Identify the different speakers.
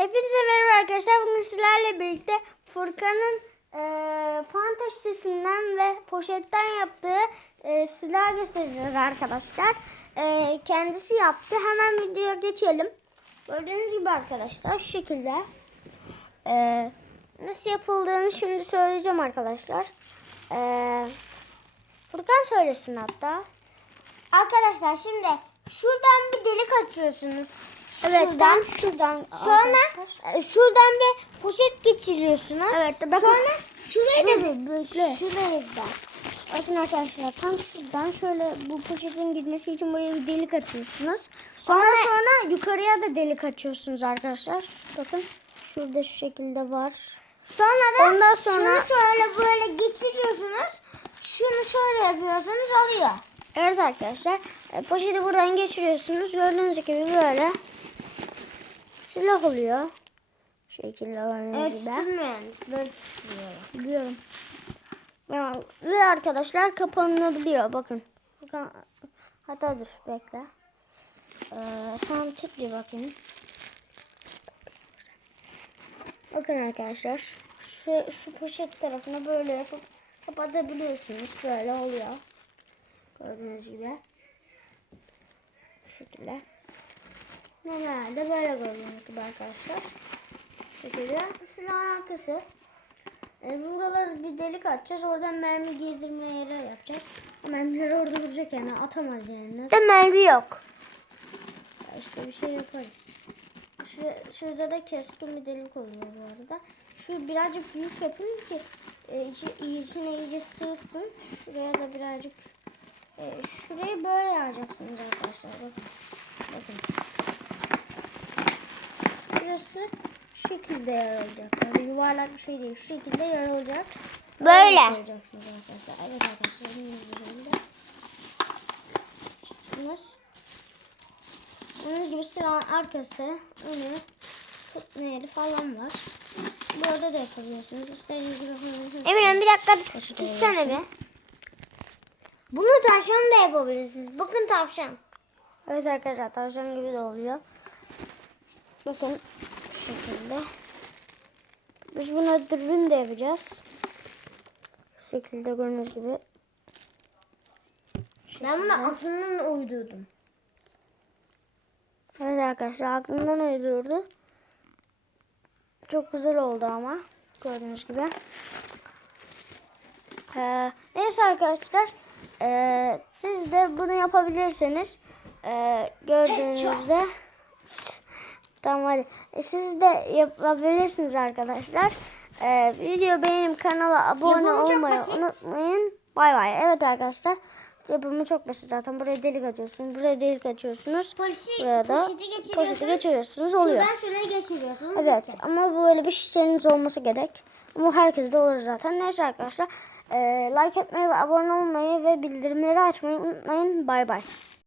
Speaker 1: Hepinize merhaba arkadaşlar. Bugün sizlerle birlikte Furkan'ın e, fantezisinden ve poşetten yaptığı e, silah göstereceğiz arkadaşlar. E, kendisi yaptı. Hemen videoya geçelim. Gördüğünüz gibi arkadaşlar şu şekilde. E, nasıl yapıldığını şimdi söyleyeceğim arkadaşlar. E, Furkan söylesin hatta.
Speaker 2: Arkadaşlar şimdi şuradan bir delik açıyorsunuz.
Speaker 1: Evet
Speaker 2: Şuradan.
Speaker 1: tam şuradan.
Speaker 2: Sonra
Speaker 1: arkadaşlar.
Speaker 2: e, şuradan bir poşet geçiriyorsunuz.
Speaker 1: Evet, bakın.
Speaker 2: Sonra şuraya da
Speaker 1: Böyle,
Speaker 2: şuraya da.
Speaker 1: Bakın arkadaşlar tam şuradan şöyle bu poşetin gitmesi için buraya bir delik açıyorsunuz. Sonra sonra yukarıya da delik açıyorsunuz arkadaşlar. Bakın şurada şu şekilde var.
Speaker 2: Sonra da
Speaker 1: Ondan sonra-
Speaker 2: şunu şöyle böyle geçiriyorsunuz. Şunu şöyle yapıyorsunuz oluyor.
Speaker 1: Evet arkadaşlar e, poşeti buradan geçiriyorsunuz. Gördüğünüz gibi böyle silah oluyor. Şu şekilde
Speaker 2: Evet
Speaker 1: gibi.
Speaker 2: tutmuyorsunuz. Böyle tutuyorum.
Speaker 1: Biliyorum. Ya, Ve arkadaşlar kapanabiliyor. Bakın. Bakın. Hatta dur bekle. Ee, sen tut bir bakayım. Bakın arkadaşlar. Şu, şu poşet tarafını böyle yapıp kapatabiliyorsunuz. Böyle oluyor. Gördüğünüz gibi. Bu şekilde. Normalde böyle gibi arkadaşlar. Şekilde. Silahın arkası. E, buraları bir delik açacağız. Oradan mermi girdirme yeri yapacağız. Mermiler orada duracak yani atamaz yani.
Speaker 2: De mermi yok.
Speaker 1: Ya İşte bir şey yaparız. Şu, şurada da keskin bir delik oluyor bu arada. Şu birazcık büyük yapın ki e, içi, içine iyice sığsın. Şuraya da birazcık e, şurayı böyle yapacaksınız arkadaşlar. Bakın. Bakın. Şurası şu şekilde yer olacak. Yani yuvarlak bir şey değil. Şu şekilde yer olacak.
Speaker 2: Böyle.
Speaker 1: Yapacaksınız arkadaşlar. Evet arkadaşlar. Bunun üzerinde. Yapacaksınız. Onun gibi silahın arkası, önü, yeri falan var. Burada da yapabiliyorsunuz. İstediğiniz gibi yapabilirsiniz.
Speaker 2: Eminem bir dakika tutsana bir. Bunu tavşan da yapabilirsiniz. Bakın tavşan.
Speaker 1: Evet arkadaşlar tavşan gibi de oluyor. Bakın bu şekilde. Biz buna dürbün de yapacağız. Bu şekilde gördüğünüz gibi.
Speaker 2: Ben bunu aklımdan uydurdum.
Speaker 1: Evet arkadaşlar aklımdan uydurdu. Çok güzel oldu ama. Gördüğünüz gibi. Ee, neyse arkadaşlar. ee, siz de bunu yapabilirsiniz. Ee, gördüğünüzde.
Speaker 2: Headshot.
Speaker 1: Tamam hadi. E, siz de yapabilirsiniz arkadaşlar. Ee, video beğenip kanala abone
Speaker 2: Yapımı
Speaker 1: olmayı unutmayın. Bay bay. Evet arkadaşlar. Yapımı çok basit zaten. Buraya delik atıyorsunuz. Buraya delik açıyorsunuz.
Speaker 2: Polisi,
Speaker 1: Buraya da
Speaker 2: poşeti geçiriyorsunuz.
Speaker 1: poşeti geçiriyorsunuz oluyor.
Speaker 2: Şuradan şuraya geçiriyorsunuz.
Speaker 1: Evet ama böyle bir şişeniz olması gerek. Ama herkes de olur zaten. Neyse arkadaşlar. eee, like etmeyi ve abone olmayı ve bildirimleri açmayı unutmayın. Bay bay.